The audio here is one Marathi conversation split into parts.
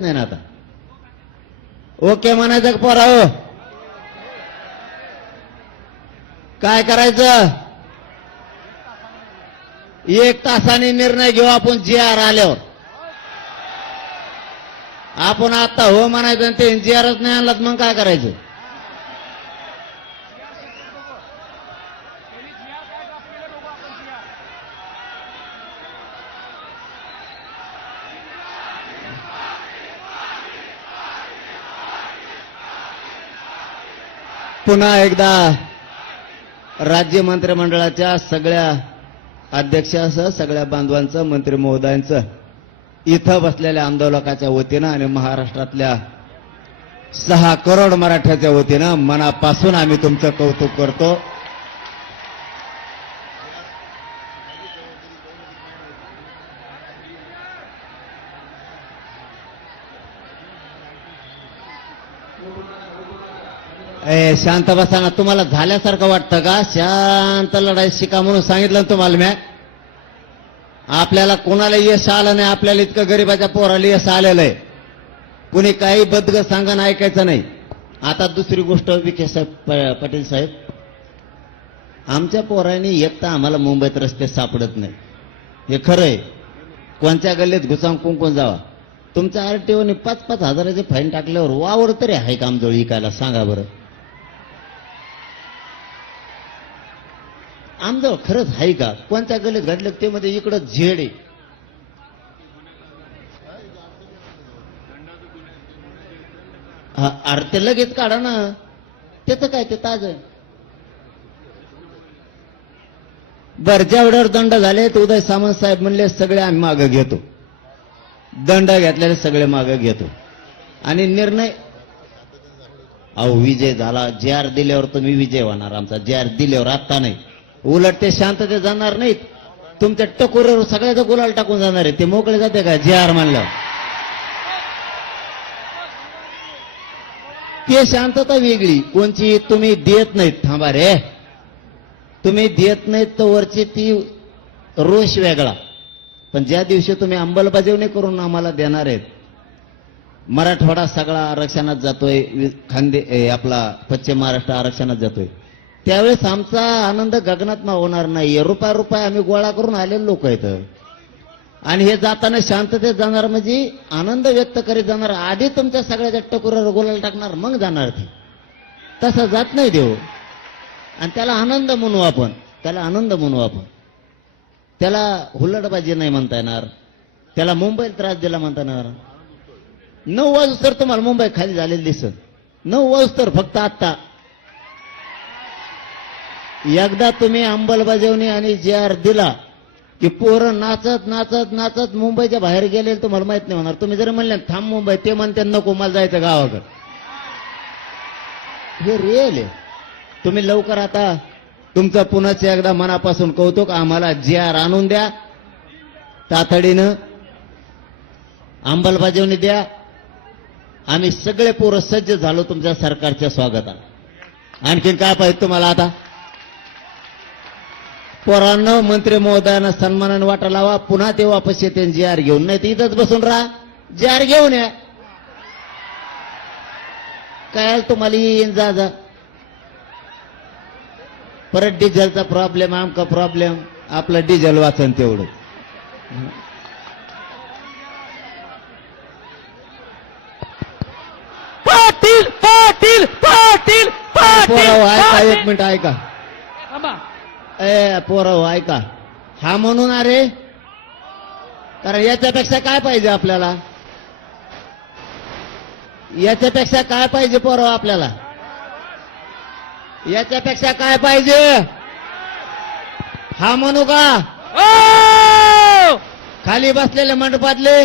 नाही ना आता. ओके म्हणायचं का पोरा हो काय करायचं? एक तासाने निर्णय घेऊ आपण जी आर आल्यावर. आपण आता हो म्हणायचं आणि ते जी आरच नाही आणलात मग काय करायचं? पुन्हा एकदा राज्य मंत्रिमंडळाच्या सगळ्या अध्यक्षासह सगळ्या बांधवांचं मंत्री महोदयांचं इथं बसलेल्या आंदोलकाच्या वतीनं आणि महाराष्ट्रातल्या सहा करोड मराठ्याच्या वतीनं मनापासून आम्ही तुमचं कौतुक करतो. ए शांत बसाना तुम्हाला झाल्यासारखं वाटतं का? शांत लढाई शिका म्हणून सांगितलं तुम्हाला म्या आपल्याला कोणाला यश आलं नाही? आपल्याला इतकं गरीबाच्या पोराला यश आलेलं आहे. कुणी काही बदग सांगा ऐकायचं नाही. आता दुसरी गोष्ट विखे साहेब प- पाटील साहेब. आमच्या पोरांनी एक तर आम्हाला मुंबईत रस्ते सापडत नाही. हे खरं आहे. कोणत्या गल्लीत घुसाम कुंकून जावा. तुमच्या आरटीओने पाच पाच हजाराचे फाईन टाकल्यावर वावर तरी आहे का इकायला सांगा बरं. आमदार खरंच आहे का? कोणत्या गल्लीत घडलं ते मध्ये इकडं झेड आहे. हा, अरे ते लगेच काढा ना. त्याचं काय ते ताज आहे. बर जेवढ्यावर दंड झाले ते उदय सामंत साहेब म्हणले सगळे आम्ही मागं घेतो. दंड घेतलेले सगळे मागं घेतो. आणि निर्णय अहो विजय झाला. जे आर दिल्यावर तुम्ही विजय होणार आमचा. जे आर दिल्यावर आत्ता नाही. उलट ते शांतते जाणार नाहीत. तुमच्या टकोरीवर सगळ्याचा गुलाल टाकून जाणार आहे. ते मोकळे जाते का? जे आर म्हणलं ते शांतता वेगळी. कोणची? तुम्ही देत नाहीत. थांबा रे. तुम्ही देत नाहीत तर वरची ती रोष वेगळा. पण ज्या दिवशी तुम्ही अंमलबजावणी करून आम्हाला देणार आहेत मराठवाडा सगळा आरक्षणात जातोय. खांदे आपला पश्चिम महाराष्ट्र आरक्षणात जातोय. त्यावेळेस आमचा आनंद गगनात होणार नाही रुपया रुपया आम्ही गोळा करून आलेले लोक आहेत आणि हे जाताना शांततेत जाणार म्हणजे आनंद व्यक्त करीत जाणार. आधी तुमच्या सगळ्याच्या टकुरावर गोलाला टाकणार मग जाणार ते. तसं जात नाही देव. आणि त्याला आनंद म्हणू आपण. त्याला आनंद म्हणू आपण. त्याला हुल्लडबाजी नाही म्हणता येणार. त्याला मुंबईला त्रास दिला म्हणता येणार. नऊ वाजू तर तुम्हाला मुंबई खाली झालेली दिसत नऊ वाजू तर फक्त आत्ता एकदा तुम्ही अंमलबजावणी आणि जे आर दिला की पोरं नाचत नाचत नाचत मुंबईच्या बाहेर गेले तुम्हाला माहीत नाही होणार. तुम्ही जर म्हणले थांब मुंबई ते म्हणते नको मला जायचं गावाकडे. हे रिअल आहे. तुम्ही लवकर आता तुमचं पुन्हाच एकदा मनापासून कौतुक आम्हाला जे आर आणून द्या तातडीनं अंमलबजावणी द्या. आम्ही सगळे पोरं सज्ज झालो तुमच्या सरकारच्या स्वागताला. आणखीन काय पाहिजे तुम्हाला आता? पोरांनो मंत्री महोदयांना सन्मानाने वाटा लावा. पुन्हा ते वापस येते जी आर घेऊन. नाही तर इथंच बसून राहा. जी आर घेऊन या. काय तुम्हाला? येईन जा जा. परत डिझेलचा प्रॉब्लेम आमका प्रॉब्लेम आपलं डिझेल वाचन तेवढं. पाटील पाटील पाटील पाटील. ऐका एक. मिनिट ऐका. ए पोराव ऐका. हा म्हणून अरे? कारण याच्यापेक्षा काय पाहिजे आपल्याला? याच्यापेक्षा काय पाहिजे पोराव आपल्याला? याच्यापेक्षा काय पाहिजे? हा म्हणू का? ओ! खाली बसलेले मंडपातले!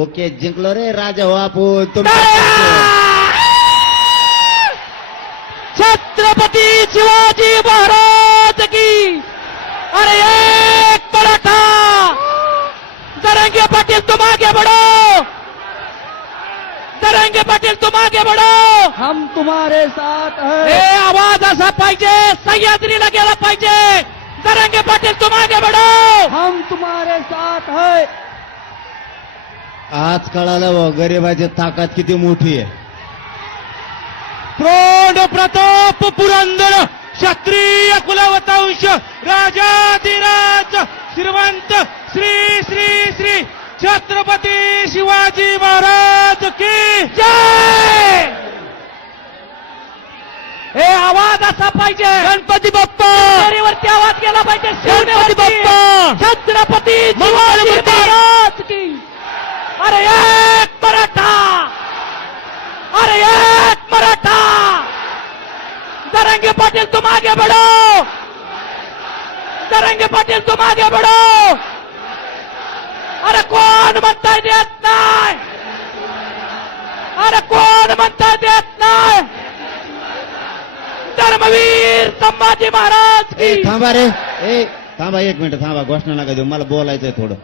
ओके जिंकलो रे राजा हो टाळ्या! छत्रपती शिवाजी महाराज की। अरे एक मराठा। दरंगे पाटील तुम आगे बढ़ो। दरंगे पाटील तुम आगे बढ़ो। हम तुम्हारे साथ हे। हैं आवाज असा पाहिजे सह्याद्रीला गेला पाहिजे। दरंगे पाटील तुम आगे बढ़ो। हम तुम्हारे साथ हैं। आज कळालं व गरिबाची ताकद किती मोठी आहे. प्रौढ प्रताप पुरंदर क्षत्रिय कुलवतांश राजाधिराज श्रीमंत श्री श्री श्री छत्रपती शिवाजी महाराज की जय! हे आवाज असा पाहिजे. गणपती बाप्पा! आवाज गेला पाहिजे. गणपती बाप्पा! छत्रपती शिवाजी महाराज की अरे एक मराठा अरे एक मराठा दरंगे पाटील तुम आगे बढ़ो। तरंगे पाटील तुम आगे बढ़ो। अरे कोण म्हणताय देत नाही अरे कोण म्हणताय देत नाही धर्मवीर संभाजी महाराज ए की थांबा रे। ए थांबा एक मिनिट थांबा घोषणा नका देऊ मला बोलायचंय थोडं.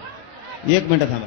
एक मिनिट थांबा.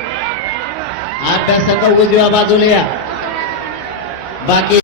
अभ्यासक उजव्या बाजूला या. बाकी